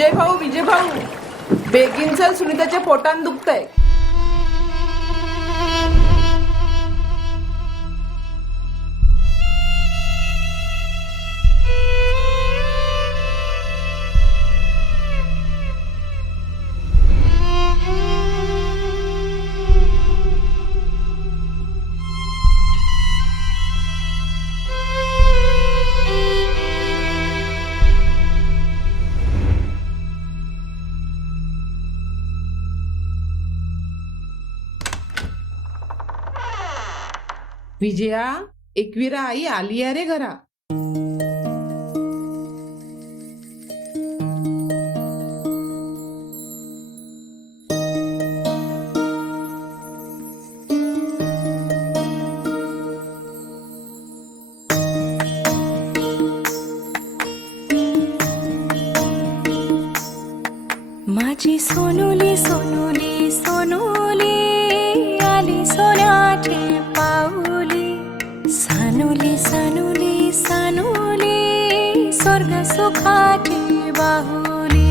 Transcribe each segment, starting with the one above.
विजय भाऊ, बेगीन चल, सुनीताच्या पोटान दुखतंय. विजया, एकवीरा आई आली आहे रे घरा. माझी सोनुली सोनुली सोनुली आली सोन्याची पाऊली. सानुली सानुली सानुली स्वर्ग सुखाची बाहुली.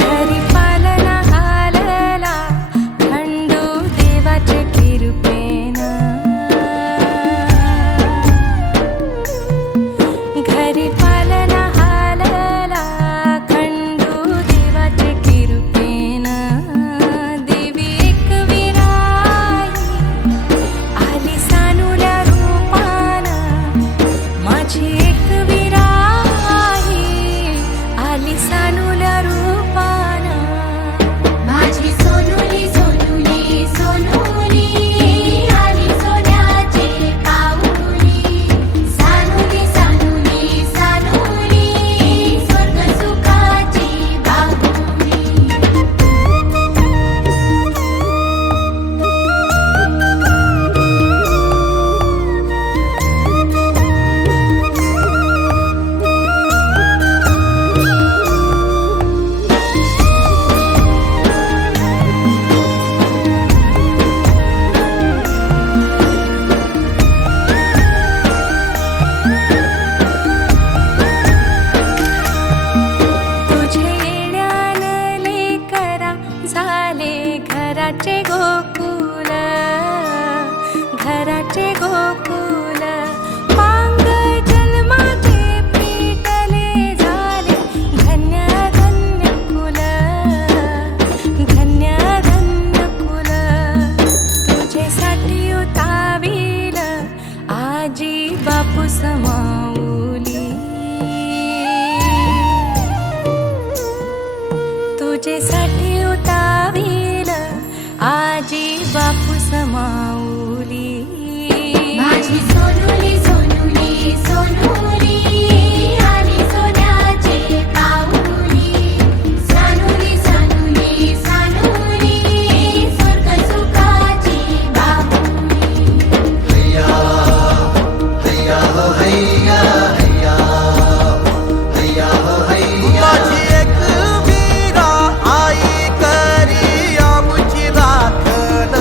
घरी पालना हालला खंडू देवाचे कृपेनं. घरी पालना हालला खंडू देवाचे कृपेनं. देवी एकविराई आली सानुल्या रूपानं. माझी एकविराई आली सानुल्या रूपानं. माझी सोनुली सोनुली सोनुली आली सोन्याची पाऊली. सानुली सानुली सानुली स्वर्ग सुखाची बाहुली. तुझे येण्यानं लेकरा झाले घराचे गोकुल. घराचे गोकुल पांग जन्माचे पेटले झाले धन्य धन्य कुल. धन्य धन्य कुल तुझेसाठी उताविल आजी बापू समाऊली. तुझेसाठी उताविल आजी बापू समाऊ.